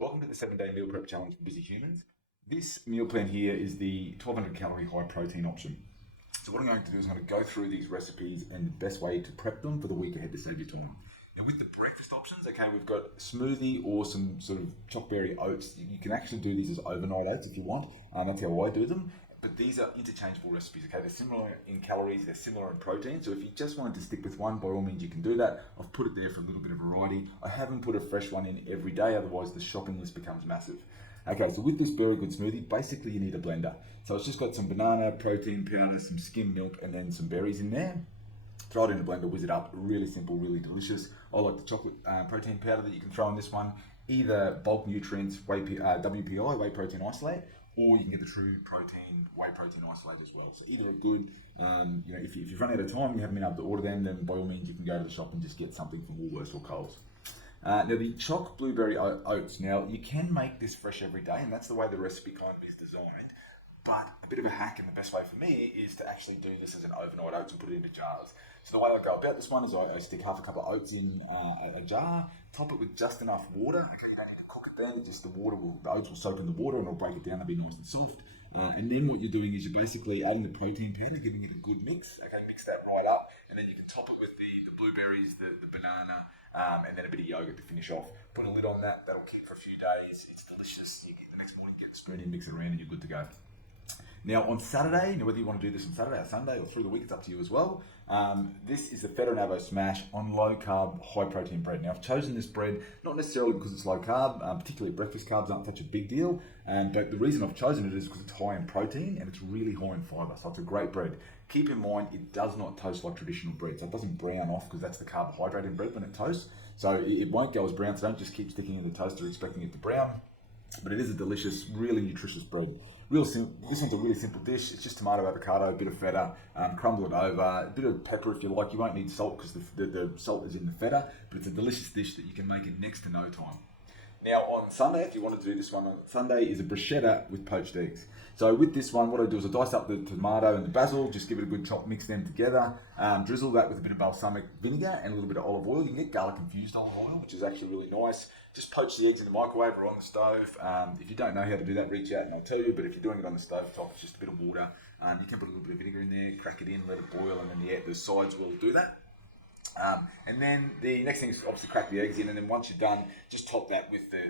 Welcome to the 7-day meal prep challenge for busy humans. This meal plan here is the 1200 calorie high protein option. So what I'm going to do is I'm going to go through these recipes and the best way to prep them for the week ahead to save you time. Now with the breakfast options, okay, we've got smoothie or some sort of chockberry oats. You can actually do these as overnight oats if you want. That's how I do them. But these are interchangeable recipes, okay? They're similar in calories, they're similar in protein. So if you just wanted to stick with one, by all means you can do that. I've put it there for a little bit of variety. I haven't put a fresh one in every day, otherwise the shopping list becomes massive. Okay, so with this very good smoothie, basically you need a blender. So it's just got some banana, protein powder, some skim milk, and then some berries in there. Throw it in the blender, whiz it up. Really simple, really delicious. I like the chocolate protein powder that you can throw in this one. Either bulk nutrients, WPI, whey protein isolate, or you can get the true protein, whey protein isolate as well. So either are good. If you've run out of time, you haven't been able to order them, then by all means you can go to the shop and just get something from Woolworths or Coles. Now the choc blueberry oats. Now you can make this fresh every day, and that's the way the recipe kind of is designed. But a bit of a hack and the best way for me is to actually do this as an overnight oats and put it into jars. So the way I go about this one is I stick half a cup of oats in a jar, top it with just enough water. Okay, you don't need to cook it then, just the oats will soak in the water and it'll break it down, it'll be nice and soft. And then what you're doing is you're basically adding the protein powder, giving it a good mix. Okay, mix that right up, and then you can top it with the blueberries, the banana, and then a bit of yogurt to finish off. Put a lid on that, that'll keep for a few days. It's delicious. You get the next morning, get the spoon in, mix it around, and you're good to go. Now on Saturday, whether you want to do this on Saturday or Sunday or through the week, it's up to you as well. This is the feta and avo smash on low carb, high protein bread. Now I've chosen this bread not necessarily because it's low carb, particularly breakfast carbs aren't such a big deal, but the reason I've chosen it is because it's high in protein and it's really high in fibre, so it's a great bread. Keep in mind, it does not toast like traditional bread, so it doesn't brown off because that's the carbohydrate in bread when it toasts. So it won't go as brown, so don't just keep sticking it in the toaster expecting it to brown. But it is a delicious, really nutritious bread. This one's a really simple dish. It's just tomato, avocado, a bit of feta, crumble it over, a bit of pepper if you like. You won't need salt because the salt is in the feta, but it's a delicious dish that you can make in next to no time. Now on Sunday, if you want to do this one on Sunday, is a bruschetta with poached eggs. So with this one, what I do is I dice up the tomato and the basil, just give it a good chop, mix them together, drizzle that with a bit of balsamic vinegar and a little bit of olive oil. You can get garlic infused olive oil, which is actually really nice. Just poach the eggs in the microwave or on the stove. If you don't know how to do that, reach out and I'll tell you, but if you're doing it on the stove top, it's just a bit of water. You can put a little bit of vinegar in there, crack it in, let it boil, and then the sides will do that. And then the next thing is obviously crack the eggs in, and then once you're done, just top that with the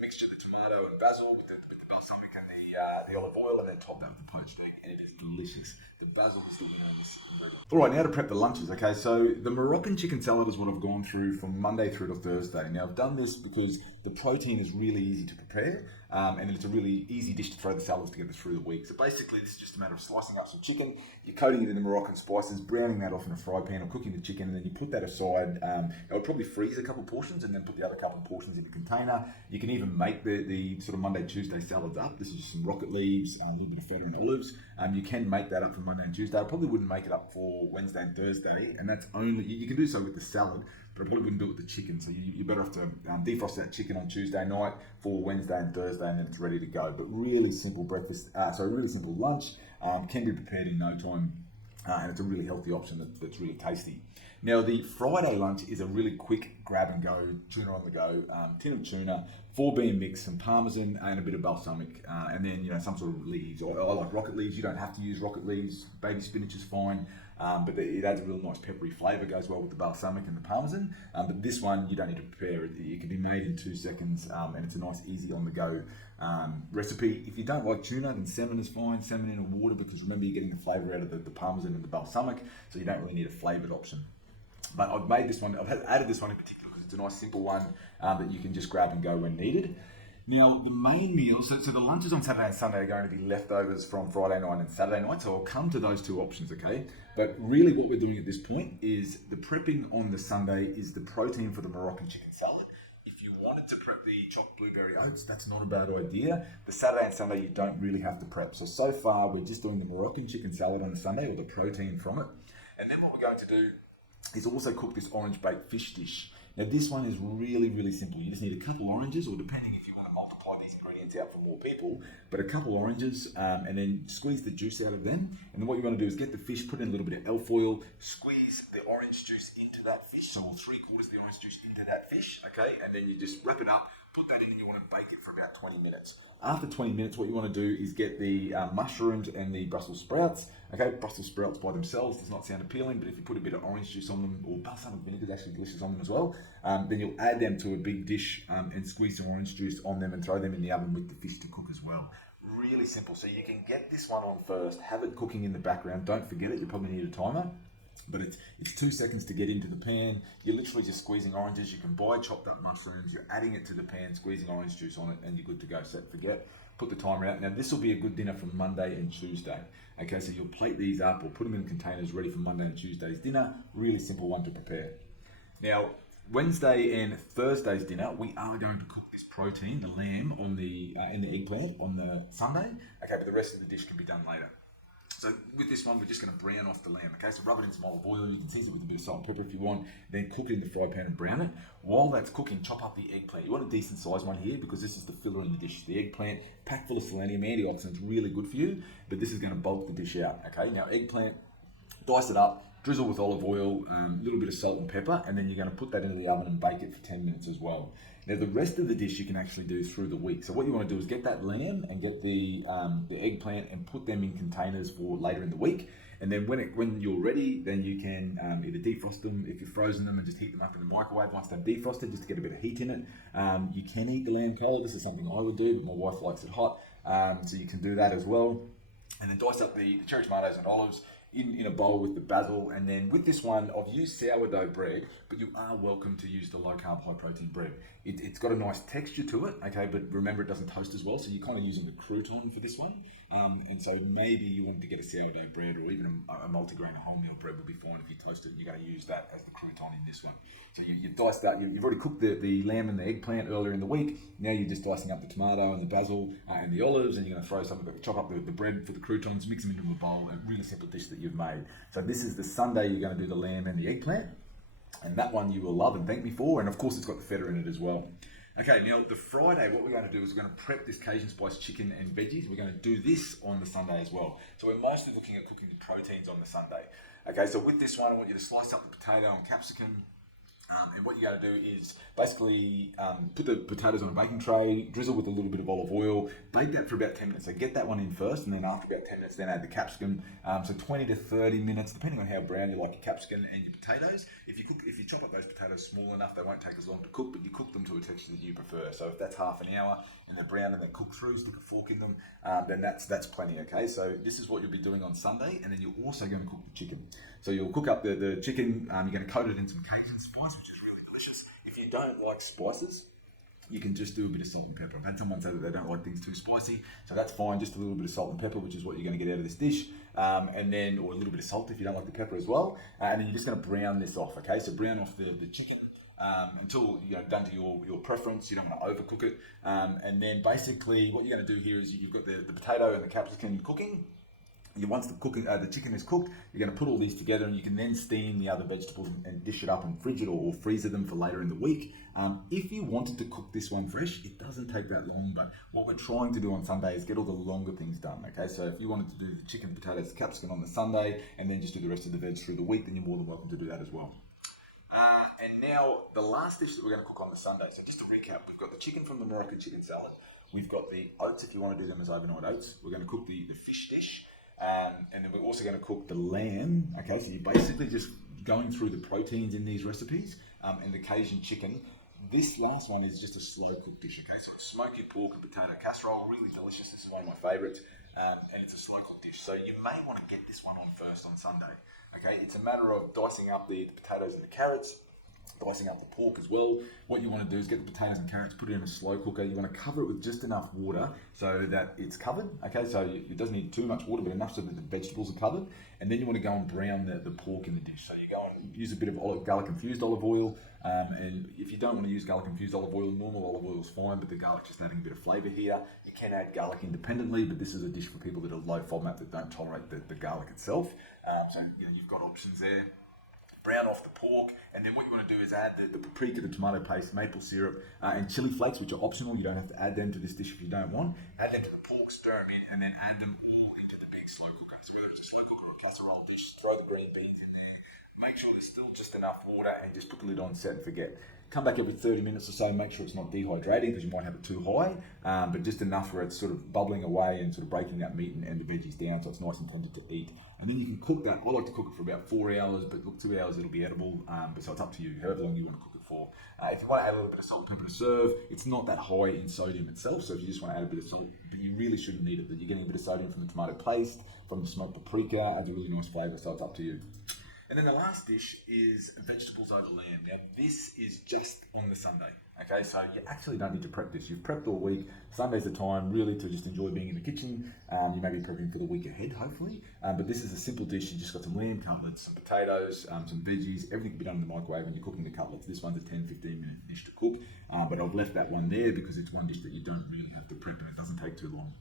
mixture, the tomato and basil with the balsamic and the olive oil, and then top that with the poached egg, and it is delicious. The basil is still ready. All right, now to prep the lunches. Okay, so the Moroccan chicken salad is what I've gone through from Monday through to Thursday. Now I've done this because the protein is really easy to prepare, and it's a really easy dish to throw the salads together through the week. So basically, this is just a matter of slicing up some chicken, you're coating it in the Moroccan spices, browning that off in a fry pan or cooking the chicken, and then you put that aside. I would probably freeze a couple portions and then put the other couple portions in a container. You can even make the sort of Monday, Tuesday salads up. This is some rocket leaves, a little bit of feta and olives. You can make that up for Monday and Tuesday. I probably wouldn't make it up for Wednesday and Thursday, and that's only, you can do so with the salad, but I probably wouldn't do it with the chicken. So you're better off to defrost that chicken on Tuesday night for Wednesday and Thursday, and then it's ready to go. But really simple breakfast, really simple lunch, can be prepared in no time, and it's a really healthy option that's really tasty. Now the Friday lunch is a really quick grab and go, tuna on the go, tin of tuna, 4 bean mix, some parmesan and a bit of balsamic, and then some sort of leaves. I like rocket leaves. You don't have to use rocket leaves. Baby spinach is fine, but it adds a real nice peppery flavour. Goes well with the balsamic and the parmesan. But this one you don't need to prepare it. It can be made in 2 seconds, and it's a nice, easy on the go recipe. If you don't like tuna, then salmon is fine. Salmon in a water, because remember you're getting the flavour out of the parmesan and the balsamic, so you don't really need a flavoured option. But I've added this one in particular because it's a nice simple one that you can just grab and go when needed. Now the main meal, so the lunches on Saturday and Sunday are going to be leftovers from Friday night and Saturday night, so I'll come to those 2 options, okay? But really what we're doing at this point is the prepping on the Sunday is the protein for the Moroccan chicken salad. If you wanted to prep the chopped blueberry oats, that's not a bad idea. The Saturday and Sunday you don't really have to prep. So far we're just doing the Moroccan chicken salad on the Sunday, or the protein from it. And then what we're going to do is also cook this orange baked fish dish. Now this one is really, really simple. You just need a couple oranges, or depending if you want to multiply these ingredients out for more people, but a couple oranges, and then squeeze the juice out of them. And then what you want to do is get the fish, put in a little bit of elf oil, squeeze the orange juice into that fish, so 3/4 of the orange juice into that fish, okay? And then you just wrap it up, Put that in and you want to bake it for about 20 minutes. After 20 minutes, what you want to do is get the mushrooms and the Brussels sprouts. Okay, Brussels sprouts by themselves does not sound appealing, but if you put a bit of orange juice on them, or balsamic vinegar is actually delicious on them as well, then you'll add them to a big dish and squeeze some orange juice on them and throw them in the oven with the fish to cook as well. Really simple. So you can get this one on first, have it cooking in the background. Don't forget it, you probably need a timer. But it's 2 seconds to get into the pan. You're literally just squeezing oranges. You can buy chopped up mushrooms. You're adding it to the pan, squeezing orange juice on it, and you're good to go. Set, forget. Put the timer out. Now this will be a good dinner for Monday and Tuesday. Okay, so you'll plate these up or put them in containers ready for Monday and Tuesday's dinner. Really simple one to prepare. Now Wednesday and Thursday's dinner, we are going to cook this protein, the lamb, on the in the eggplant on the Sunday. Okay, but the rest of the dish can be done later. So with this one, we're just going to brown off the lamb. Okay, so rub it in some olive oil. You can season it with a bit of salt and pepper if you want. Then cook it in the fry pan and brown it. While that's cooking, chop up the eggplant. You want a decent sized one here because this is the filler in the dish. The eggplant, packed full of selenium, antioxidants, really good for you. But this is going to bulk the dish out. Okay, now eggplant, dice it up. Drizzle with olive oil, a little bit of salt and pepper, and then you're going to put that into the oven and bake it for 10 minutes as well. Now the rest of the dish you can actually do through the week. So what you want to do is get that lamb and get the eggplant and put them in containers for later in the week. And then when you're ready, then you can either defrost them if you've frozen them and just heat them up in the microwave once they're defrosted, just to get a bit of heat in it. You can eat the lamb cold. This is something I would do, but my wife likes it hot, so you can do that as well. And then dice up the cherry tomatoes and olives in a bowl with the basil, and then with this one, I've used sourdough bread, but you are welcome to use the low carb, high protein bread. It's got a nice texture to it, okay, but remember it doesn't toast as well, so you're kind of using the crouton for this one. And so maybe you wanted to get a sourdough bread or even a multigrain or wholemeal bread will be fine if you toast it, and you're going to use that as the crouton in this one. So you've diced up, you've already cooked the lamb and the eggplant earlier in the week. Now you're just dicing up the tomato and the basil and the olives, and you're going to throw some of it, chop up the bread for the croutons, mix them into a bowl, a really simple dish that you've made. So this is the Sunday you're going to do the lamb and the eggplant, and that one you will love and thank me for, and of course it's got the feta in it as well. Okay, now the Friday, what we're going to do is we're going to prep this Cajun spice chicken and veggies. We're going to do this on the Sunday as well. So we're mostly looking at cooking the proteins on the Sunday. Okay, so with this one, I want you to slice up the potato and capsicum. And what you got to do is basically put the potatoes on a baking tray, drizzle with a little bit of olive oil, bake that for about 10 minutes. So get that one in first, and then after about 10 minutes, then add the capsicum. So 20 to 30 minutes, depending on how brown you like your capsicum and your potatoes. If you chop up those potatoes small enough, they won't take as long to cook, but you cook them to a texture that you prefer. So if that's half an hour and they're brown and they cook through, stick a fork in them, then that's plenty, okay? So this is what you'll be doing on Sunday, and then you're also going to cook the chicken. So you'll cook up the chicken, you're going to coat it in some Cajun spice, which is really delicious. If you don't like spices, you can just do a bit of salt and pepper. I've had someone say that they don't like things too spicy, so that's fine. Just a little bit of salt and pepper, which is what you're going to get out of this dish, and then, or a little bit of salt if you don't like the pepper as well. And then you're just going to brown this off, okay? So brown off the chicken until done to your preference. You don't want to overcook it. And then basically, what you're going to do here is you've got the potato and the capsicum cooking. Once the chicken is cooked, you're going to put all these together, and you can then steam the other vegetables and dish it up and fridge it or freezer them for later in the week. If you wanted to cook this one fresh, it doesn't take that long, but what we're trying to do on Sunday is get all the longer things done, okay? So if you wanted to do the chicken, potatoes, capsicum on the Sunday, and then just do the rest of the veg through the week, then you're more than welcome to do that as well. And now the last dish that we're going to cook on the Sunday. So just to recap, we've got the chicken from the Moroccan chicken salad. We've got the oats if you want to do them as overnight oats. We're going to cook the fish dish. And then we're also going to cook the lamb. Okay, so you're basically just going through the proteins in these recipes, and the Cajun chicken. This last one is just a slow cooked dish. Okay, so it's smoky pork and potato casserole, really delicious. This is one of my favorites, and it's a slow cooked dish. So you may want to get this one on first on Sunday. Okay, it's a matter of dicing up the potatoes and the carrots, dicing up the pork as well. What you want to do is get the potatoes and carrots, put it in a slow cooker. You want to cover it with just enough water so that it's covered. Okay, so it doesn't need too much water, but enough so that the vegetables are covered. And then you want to go and brown the pork in the dish. So you go and use a bit of garlic infused olive oil. And if you don't want to use garlic infused olive oil, normal olive oil is fine, but the garlic's just adding a bit of flavour here. You can add garlic independently, but this is a dish for people that are low FODMAP that don't tolerate the garlic itself. So you've got options there. Brown off the pork, and then what you want to do is add the paprika, the tomato paste, maple syrup, and chili flakes, which are optional. You don't have to add them to this dish if you don't want. Add them to the pork, stir them in, and then add them all into the big slow cooker. So whether it's a slow cooker or a casserole dish, throw the green beans in there. Make sure there's still just enough water, and just put the lid on, set and forget. Come back every 30 minutes or so, make sure it's not dehydrating because you might have it too high, but just enough where it's sort of bubbling away and sort of breaking that meat and the veggies down so it's nice and tender to eat. And then you can cook that. I like to cook it for about 4 hours, but look, 2 hours it'll be edible, but so it's up to you, however long you want to cook it for. If you want to add a little bit of salt and pepper to serve, it's not that high in sodium itself, so if you just want to add a bit of salt, but you really shouldn't need it, but you're getting a bit of sodium from the tomato paste, from the smoked paprika, adds a really nice flavour, so it's up to you. And then the last dish is vegetables over lamb. Now this is just on the Sunday, okay? So you actually don't need to prep this. You've prepped all week. Sunday's the time really to just enjoy being in the kitchen. You may be prepping for the week ahead, hopefully. But this is a simple dish. You just got some lamb cutlets, some potatoes, some veggies. Everything can be done in the microwave when you're cooking the cutlets. This one's a 10-15 minute dish to cook. But I've left that one there because it's one dish that you don't really have to prep and it doesn't take too long.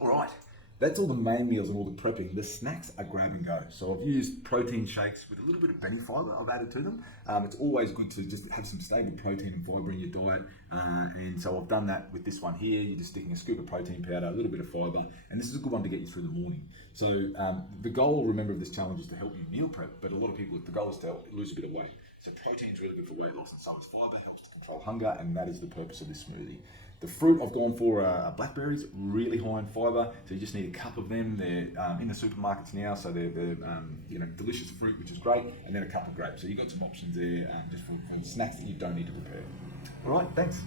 All right. That's all the main meals and all the prepping. The snacks are grab and go. So I've used protein shakes with a little bit of Benny fiber I've added to them. It's always good to just have some stable protein and fiber in your diet. And so I've done that with this one here. You're just sticking a scoop of protein powder, a little bit of fiber, and this is a good one to get you through the morning. So the goal, remember, of this challenge is to help you meal prep, but a lot of people, the goal is to lose a bit of weight. So protein is really good for weight loss, and so is fiber, helps to control hunger, and that is the purpose of this smoothie. The fruit I've gone for are blackberries, really high in fibre, so you just need a cup of them. They're in the supermarkets now, so they're delicious fruit, which is great, and then a cup of grapes. So you've got some options there just for snacks that you don't need to prepare. All right, thanks.